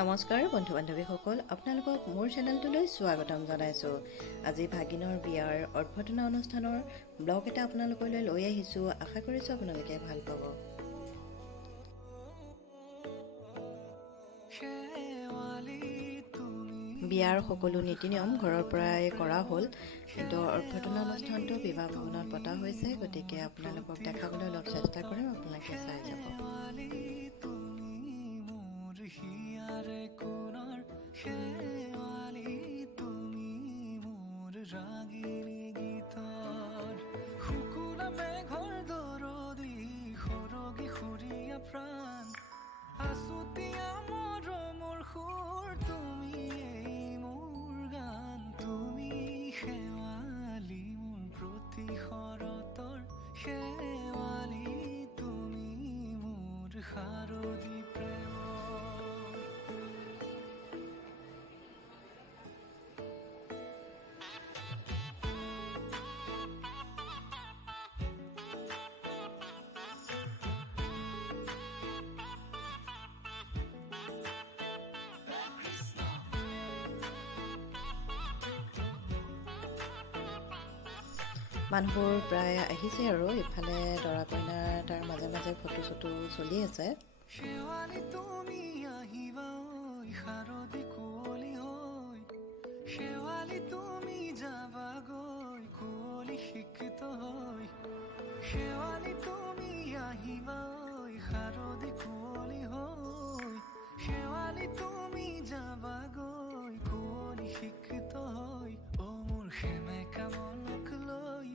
নমস্কাৰ বন্ধু বান্ধৱীসকল, আপোনালোকক মোৰ চেনেলটোলৈ স্বাগতম জনাইছোঁ। আজি ভাগিনৰ বিয়াৰ অভ্যৰ্থনা অনুষ্ঠানৰ ব্লগ এটা আপোনালোকলৈ লৈ আহিছোঁ। আশা কৰিছোঁ আপোনালোকে ভাল পাব। বিয়াৰ সকলো নীতি নিয়ম ঘৰৰ পৰাই কৰা হ'ল, কিন্তু অভ্যৰ্থনা অনুষ্ঠানটো বিবাহ ভৱনত পতা হৈছে। গতিকে আপোনালোকক দেখাবলৈ অলপ চেষ্টা কৰিম, আপোনালোকে চাই যাব। মানুহবোৰ প্ৰায় আহিছে আৰু ইফালে দৰা কইনাৰ তাৰ মাজে মাজে ফটো চটো চলি আছে। শেৱালি তুমি আহিবা শাৰদী কুঁৱলী হৈ, শেৱালি তুমি যাবা গৈ কুঁৱলী শিক্ষিত হৈ, শেৱালি তুমি আহিবা শাৰদী কুঁৱলী হৈ, শেৱালি তুমি যাবা গৈ কুঁৱলী শিক্ষিত হৈ। অ মোৰ সেমেকা মনক লৈ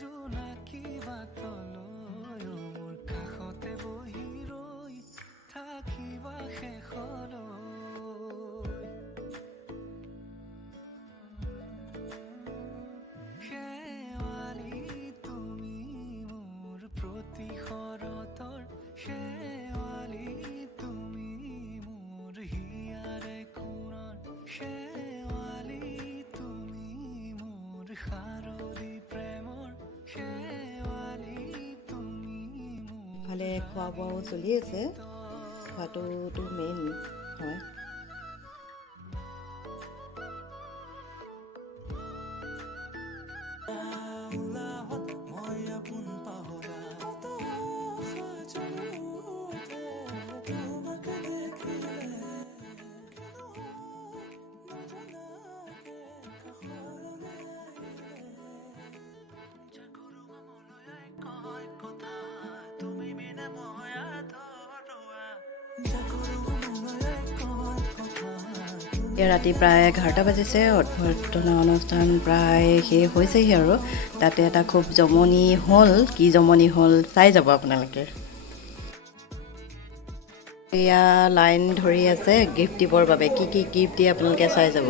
জোনাকী বাটলৈ, অ মোৰ কাষতে বহি ৰৈ থাকিবা শেষলৈ। শেৱালি তুমি মোৰ প্ৰতি শৰতৰ, শেৱালি তুমি মোৰ হিয়াৰে কোণৰ, শেৱালি তুমি মোৰ শাৰদী প্ৰেমৰ, শেৱালি তুমি মোৰ। ইফালে খোৱা বোৱাও চলি আছে, খোৱাটোতো মেইন হয়। ৰাতি প্ৰায় 11টা বাজিছে। অভ্যৰ্থনা অনুষ্ঠান প্ৰায় শেষ হৈছেহি আৰু তাতে এটা খুব জমনি হ'ল। কি জমনি হ'ল চাই যাব আপোনালোকে। এয়া লাইন ধৰি আছে গিফ্ট দিবৰ বাবে। কি কি গিফ্ট দিয়ে আপোনালোকে চাই যাব।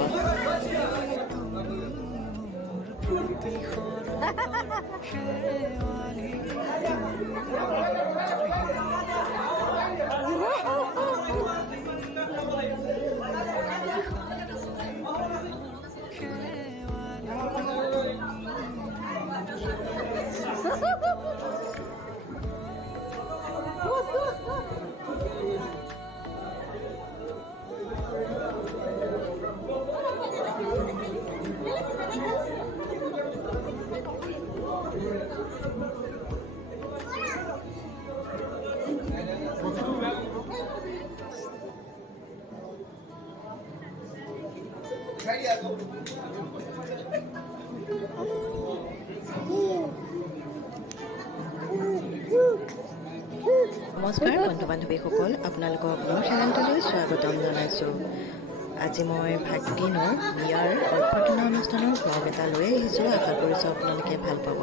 নমস্কাৰ বন্ধু বান্ধৱীসকল, আপোনালোকক মোৰ চেনেলটোলৈ স্বাগতম জনাইছোঁ। আজি মই ভাগিনৰ বিয়াৰ অভ্যৰ্থনা অনুষ্ঠানৰ ব্লগ এটা লৈ আহিছোঁ। আশা কৰিছোঁ আপোনালোকে ভাল পাব।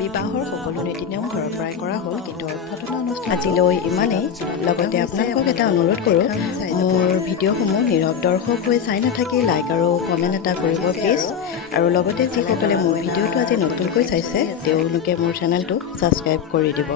বিবাহৰ সকলো নীতি নিয়ম ঘৰৰ পৰাই কৰা হ'ল, কিন্তু অভ্যৰ্থনা অনুষ্ঠান আজিলৈ ইমানেই। লগতে আপোনালোকক এটা অনুৰোধ কৰোঁ, মোৰ ভিডিঅ'সমূহ নীৰৱ দৰ্শক হৈ চাই নাথাকি লাইক আৰু কমেণ্ট এটা কৰিব প্লিজ। আৰু লগতে যিসকলে মোৰ ভিডিঅ'টো আজি নতুনকৈ চাইছে তেওঁলোকে মোৰ চেনেলটো ছাবস্ক্ৰাইব কৰি দিব।